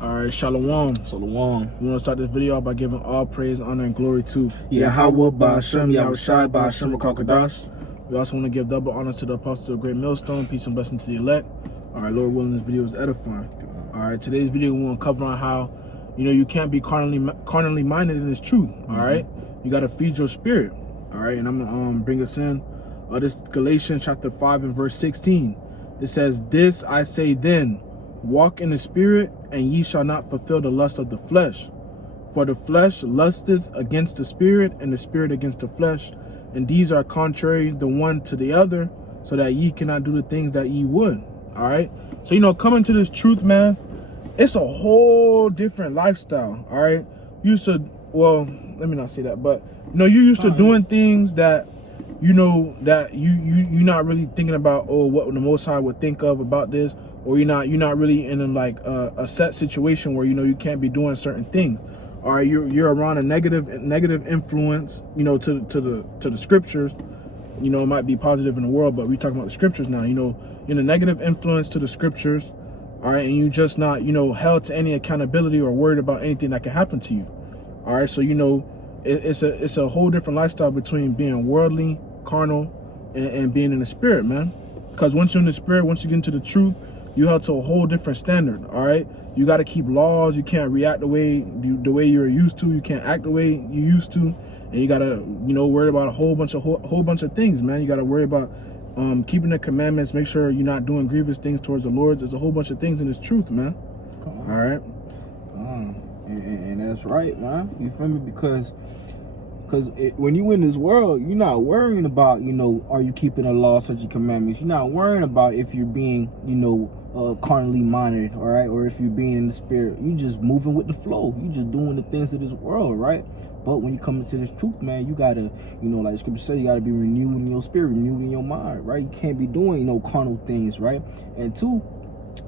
Alright, Shalom. Shalom. We want to start this video out by giving all praise, honor, and glory to Yahweh, Ba'ashem, Yahushai, Ba'ashem, Rakakadash. We also want to give double honors to the apostle of Great Millstone. Peace and blessing to the elect. Alright, Lord willing, this video is edifying. Alright, today's video we want to cover on how, you can't be carnally minded in this truth. Alright, you got to feed your spirit. Alright, and I'm going to bring us in. This Galatians chapter 5 and verse 16. It says, "This I say then, walk in the spirit, and ye shall not fulfill the lust of the flesh. For the flesh lusteth against the spirit, and the spirit against the flesh. And these are contrary the one to the other, so that ye cannot do the things that ye would." All right. So, coming to this truth, man, it's a whole different lifestyle. All right. Well, let me not say that, but, you used to doing things that, that you're not really thinking about, what the Most High would think of about this, or you're not really in a set situation where you can't be doing certain things. All right, you're around a negative influence, to the scriptures. It might be positive in the world, but we're talking about the scriptures now. In a negative influence to the scriptures. All right, and you just not held to any accountability or worried about anything that can happen to you. All right, so it's a whole different lifestyle between being worldly, carnal, and being in the spirit, man. Because once you're in the spirit, once you get into the truth, you held to a whole different standard. All right, you got to keep laws. You can't react the way you're used to. You can't act the way you used to, and you got to worry about a whole bunch of things, man. You got to worry about keeping the commandments. Make sure you're not doing grievous things towards the Lord. There's a whole bunch of things in this truth, man. All right, and that's right, man. You feel me? Because when you in this world, you're not worrying about, are you keeping the law, such as commandments. You're not worrying about if you're being, carnally minded, all right, or if you're being in the spirit. You just moving with the flow. You just doing the things of this world, right? But when you come into this truth, man, you gotta, like the scripture says, you gotta be renewed in your spirit, renewed in your mind, right? You can't be doing, carnal things, right? And two,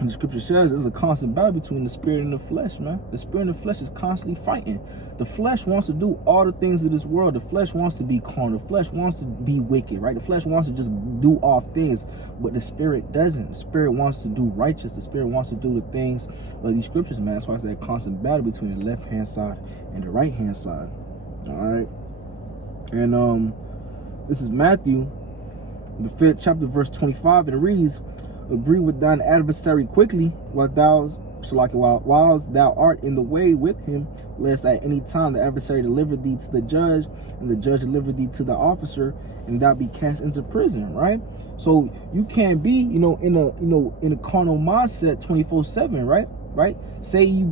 the scripture says there's a constant battle between the spirit and the flesh, man. The spirit and the flesh is constantly fighting. The flesh wants to do all the things of this world. The flesh wants to be carnal. The flesh wants to be wicked, right? The flesh wants to just do off things, but the spirit doesn't. The spirit wants to do righteous. The spirit wants to do the things of these scriptures, man. That's why it's that constant battle between the left-hand side and the right-hand side. All right. And this is Matthew, the 5th chapter, verse 25, and it reads, "Agree with thine adversary quickly, while thou art in the way with him, lest at any time the adversary deliver thee to the judge, and the judge deliver thee to the officer, and thou be cast into prison." Right? So you can't be, in a carnal mindset 24/7, right? Right? Say you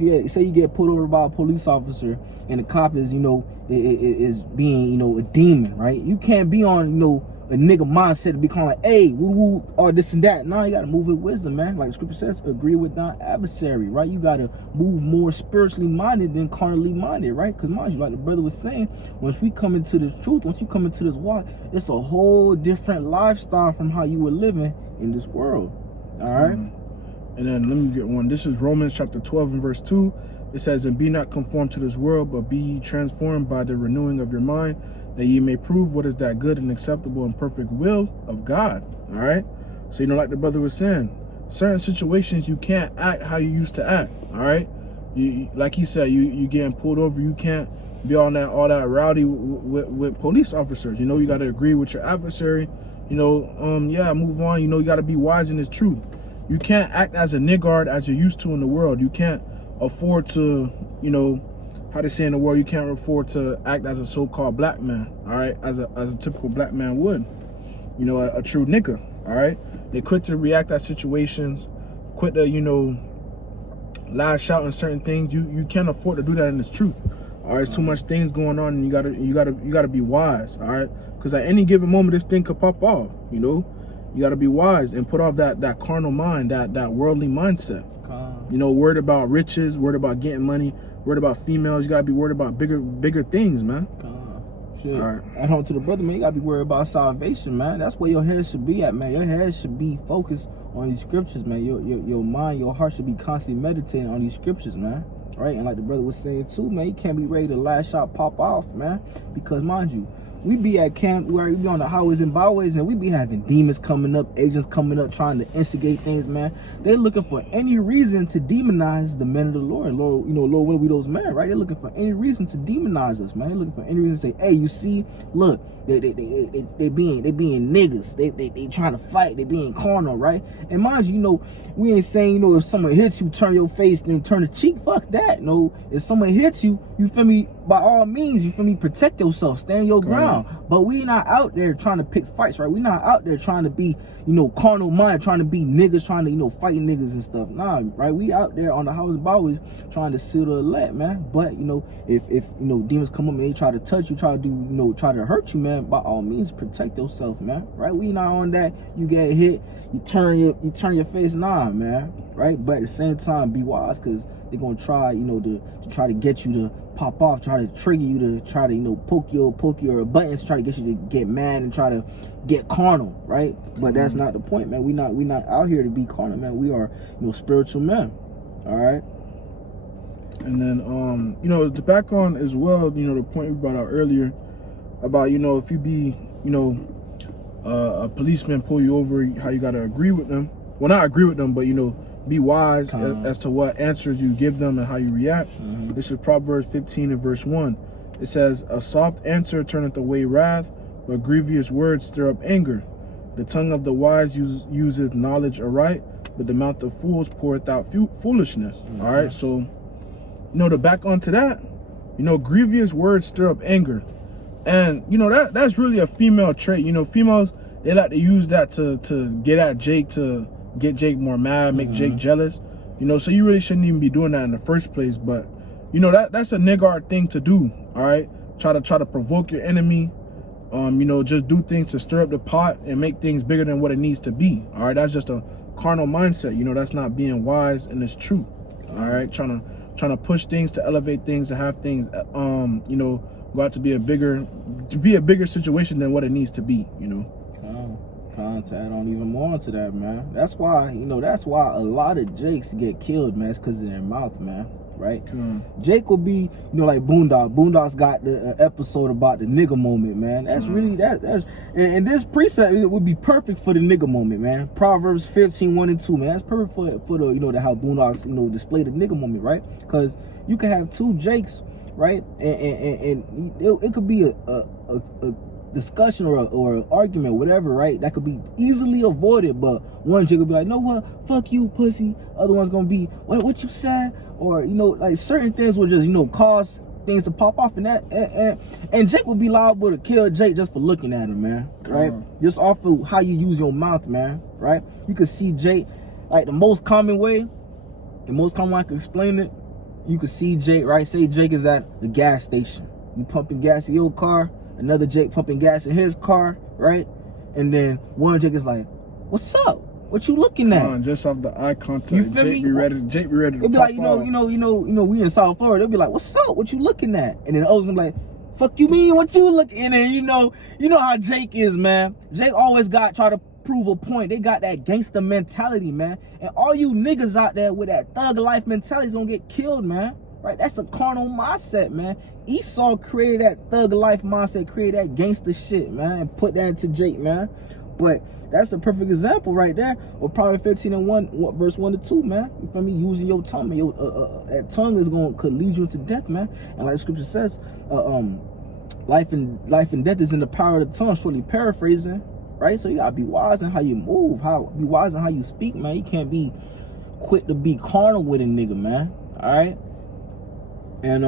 get pulled over by a police officer, and the cop is, is being, a demon, right? You can't be on, a nigga mindset to be kind of like, hey, woo, or this and that. Now you got to move with wisdom, man. Like the scripture says, agree with thine adversary, right? You got to move more spiritually minded than carnally minded, right? Because mind you, like the brother was saying, once we come into this truth, once you come into this walk, it's a whole different lifestyle from how you were living in this world. All right? And then let me get one. This is Romans chapter 12 and verse 2. It says, "And be not conformed to this world, but be ye transformed by the renewing of your mind, that ye may prove what is that good and acceptable and perfect will of God." All right. So, like the brother was saying, certain situations you can't act how you used to act. All right. You like he said, you getting pulled over. You can't be all that rowdy with police officers. You got to agree with your adversary. Move on. You got to be wise in this truth. You can't act as a niggard as you're used to in the world. You can't afford to, how they say in the world, you can't afford to act as a so-called black man, all right, as a typical black man would, a true nigga, all right. They quit to react at situations, quit to, lash out in certain things. You can't afford to do that in this truth. All right, it's too much things going on, and you gotta be wise, all right, because at any given moment this thing could pop off. You got to be wise and put off that carnal mind, that worldly mindset. Worried about riches, worried about getting money, worried about females. You got to be worried about bigger things, man. Shit. All right. Add on to the brother, man. You got to be worried about salvation, man. That's where your head should be at, man. Your head should be focused on these scriptures, man. Your mind, your heart should be constantly meditating on these scriptures, man. Right? And like the brother was saying too, man, you can't be ready to lash out, pop off, man. Because mind you, we be at camp, we be on the highways and byways, and we be having demons coming up, agents coming up, trying to instigate things, man. They're looking for any reason to demonize the men of the Lord. Lord, Lord, what are we those men, right? They're looking for any reason to demonize us, man. They're looking for any reason to say, hey, you see, look, they being niggas. They trying to fight. They being carnal, right? And mind you, we ain't saying, if someone hits you, turn your face and turn the cheek. Fuck that. No, if someone hits you, you feel me? By all means, you feel me? Protect yourself. Stand your ground. But we not out there trying to pick fights, right? We not out there trying to be, carnal mind, trying to be niggas, trying to, fight niggas and stuff. Nah, right? We out there on the house always trying to seal the elect, man. But, if demons come up and they try to touch you, try to do, try to hurt you, man, by all means, protect yourself, man. Right? We not on that. You get hit, you turn your face, nah, man. Right? But at the same time, be wise, because they're gonna try, to try to get you to pop off, try to trigger you to try to, poke your buttons, try to get you to get mad and try to get carnal, right? But that's not the point, man. We not out here to be carnal, man. We are, spiritual men. All right. And then, to back on as well, the point we brought out earlier about, if you be, a policeman pull you over, how you gotta agree with them. Well, not agree with them, but be wise as to what answers you give them and how you react. This is Proverbs 15 and verse 1. It says, a soft answer turneth away wrath, but grievous words stir up anger. The tongue of the wise useth knowledge aright, but the mouth of fools poureth out foolishness. All right, so, to back onto that, grievous words stir up anger. And, that's really a female trait. Females, they like to use that to get at Jake, to get Jake more mad, make Jake jealous, so you really shouldn't even be doing that in the first place. But that's a niggard thing to do. All right, try to provoke your enemy, just do things to stir up the pot and make things bigger than what it needs to be. All right, that's just a carnal mindset. That's not being wise and it's true. All right, trying to push things, to elevate things, to have things go out to be a bigger situation than what it needs to be. To add on even more into that, man. That's why, that's why a lot of Jakes get killed, man. It's because of their mouth, man. Right? Jake will be, like Boondock. Boondock's got the episode about the nigga moment, man. That's really that's and this precept, it would be perfect for the nigga moment, man. Proverbs 15, 1 and 2, man. That's perfect for the how Boondocks display the nigga moment, right? Because you can have two Jakes, right? And it could be a discussion or an argument, whatever, right? That could be easily avoided, but one Jake will be like, "No, what? Fuck you, pussy." Other one's gonna be, "What you said?" Or like certain things will just cause things to pop off, and Jake will be liable to kill Jake just for looking at him, man. Right? Just off of how you use your mouth, man. Right? You could see Jake, like the most common way I can explain it. You could see Jake, right? Say Jake is at the gas station. You pumping gas in your car. Another Jake pumping gas in his car, right? And then one Jake is like, "What's up? What you looking at?" Just off the eye contact, you feel Jake me? be ready to It'll be like, we in South Florida. They'll be like, "What's up? What you looking at?" And then the others will be like, "Fuck you mean? What you looking?" And then you know how Jake is, man. Jake always try to prove a point. They got that gangster mentality, man. And all you niggas out there with that thug life mentality is gonna get killed, man. Right? That's a carnal mindset, man. Esau created that thug life mindset, created that gangster shit, man, and put that into Jake, man. But that's a perfect example right there of Proverbs 15 and 1, verse 1 to 2, man. You feel me? Using your tongue. That tongue could lead you into death, man. And like the scripture says, life and death is in the power of the tongue, shortly paraphrasing, right? So you gotta be wise in how you move, be wise in how you speak, man. You can't be quick to be carnal with a nigga, man. All right? And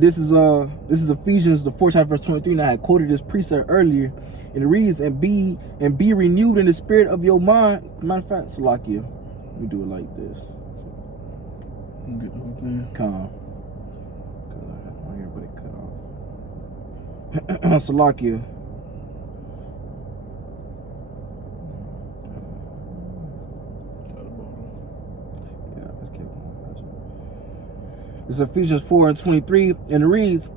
this is Ephesians the 4th chapter verse 23. And I had quoted this precept earlier, and it reads, and be renewed in the spirit of your mind. Matter of fact, Salakia, let me do it like this. Calm. Cause I have my hair, but it cut off. Salakia. It's Ephesians 4 and 23, and it reads,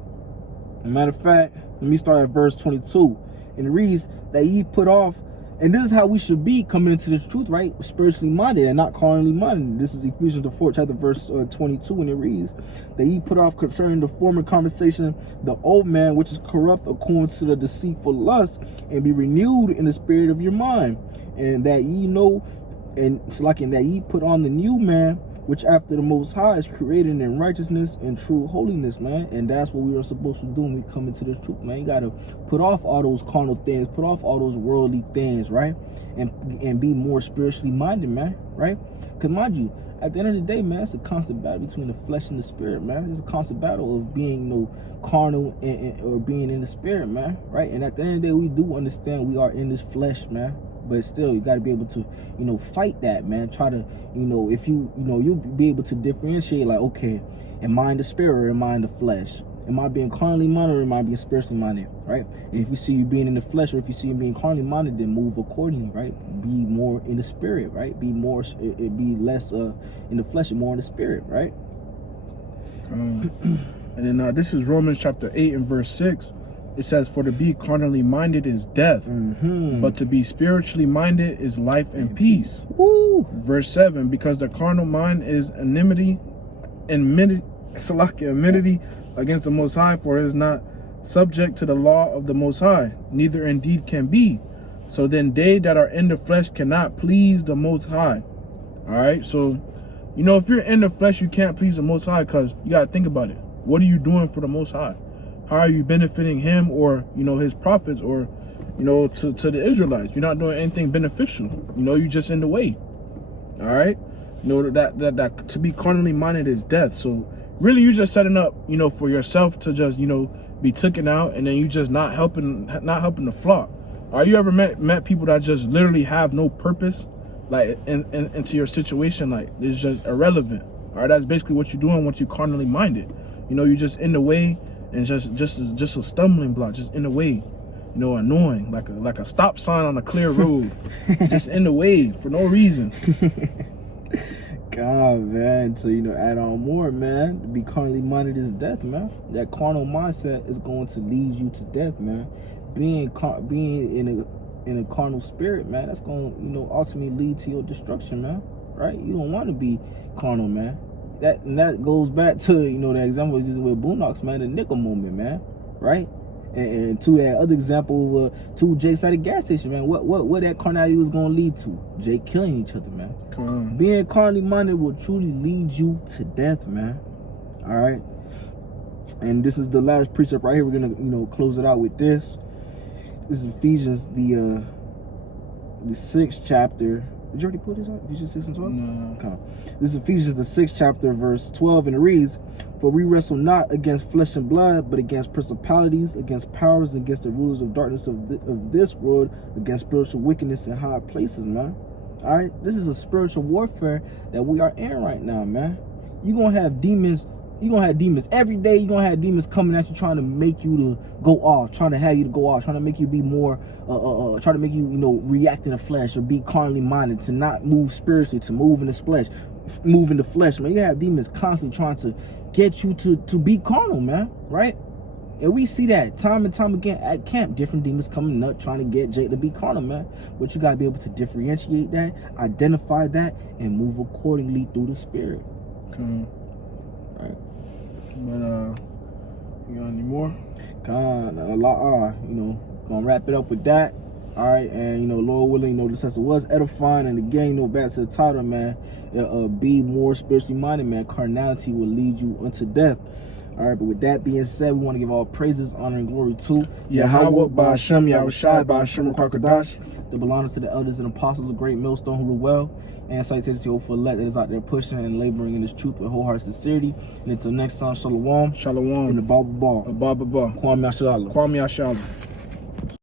matter of fact, let me start at verse 22. And it reads that ye put off And this is how we should be coming into this truth, right? Spiritually minded and not carnally minded. This is Ephesians the 4th chapter, verse 22, and it reads that ye put off concerning the former conversation the old man, which is corrupt according to the deceitful lust, and be renewed in the spirit of your mind, and that ye know, and that ye put on the new man, which after the Most High is created in righteousness and true holiness, man. And that's what we are supposed to do when we come into this truth, man. You got to put off all those carnal things, put off all those worldly things, right? And be more spiritually minded, man, right? Because mind you, at the end of the day, man, it's a constant battle between the flesh and the spirit, man. It's a constant battle of being, carnal or being in the spirit, man, right? And at the end of the day, we do understand we are in this flesh, man. But still, you got to be able to, fight that, man. Try to, if you'll be able to differentiate, like, okay, am I in the spirit or am I in the flesh? Am I being carnally minded or am I being spiritually minded, right? And if you see you being in the flesh or if you see you being carnally minded, then move accordingly, right? Be more in the spirit, right? Be less in the flesh and more in the spirit, right? And then this is Romans chapter 8 and verse 6. It says, for to be carnally minded is death, but to be spiritually minded is life and peace. Woo. Verse 7, because the carnal mind is enmity against the Most High, for it is not subject to the law of the Most High, neither indeed can be. So then they that are in the flesh cannot please the Most High. All right, so, if you're in the flesh, you can't please the Most High, because you got to think about it. What are you doing for the Most High? How are you benefiting him or, his prophets or, to the Israelites? You're not doing anything beneficial. You're just in the way. All right. That to be carnally minded is death. So really you're just setting up, for yourself to just, be taken out, and then you just not helping the flock. Are you ever met people that just literally have no purpose, like into your situation? Like, it's just irrelevant. All right. That's basically what you're doing once you're carnally minded. You're just in the way. And just a stumbling block, just in the way, annoying, like a stop sign on a clear road, just in the way for no reason. God, man. So add on more, man. To be carnally minded is death, man. That carnal mindset is going to lead you to death, man. Being in a carnal spirit, man, that's going to ultimately lead to your destruction, man. Right? You don't want to be carnal, man. That goes back to, the example is with Boondocks, man, the nickel moment, man, right? And to that other example of two Jakes at a gas station, man, what that carnality was going to lead to? Jake killing each other, man. Being carnally minded will truly lead you to death, man. All right? And this is the last precept right here. We're going to, close it out with this. This is Ephesians, the 6th chapter. Did you already put this on? Ephesians 6 and 12? No. Okay. This is Ephesians, the 6th chapter, verse 12, and it reads, for we wrestle not against flesh and blood, but against principalities, against powers, against the rulers of darkness of this world, against spiritual wickedness in high places, man. All right? This is a spiritual warfare that we are in right now, man. You're going to have demons. You're going to have demons every day. You're going to have demons coming at you, trying to make you to go off, trying to have you to go off, trying to make you be more, trying to make you, react in the flesh or be carnally minded, to not move spiritually, to move in the flesh, man. You have demons constantly trying to get you to be carnal, man, right? And we see that time and time again at camp, different demons coming up, trying to get Jake to be carnal, man. But you got to be able to differentiate that, identify that, and move accordingly through the spirit. Okay. Right. But you got any more? Gonna wrap it up with that. All right, and Lord willing, this lesson was edifying, and again, back to the title, man. Be more spiritually minded, man. Carnality will lead you unto death. All right, but with that being said, we want to give all praises, honor, and glory to Yahweh, Ba'ashem, Yahushai, Ba'ashem, Karkadash. The belongings to the elders and apostles of great millstone who rule well, and salutations to your elect that is out there pushing and laboring in this truth with wholehearted sincerity. And until next time, shalom. Shalom. In the Baba Bar. Baba Bar. Kwame Ashalala. Kwame Ashalala.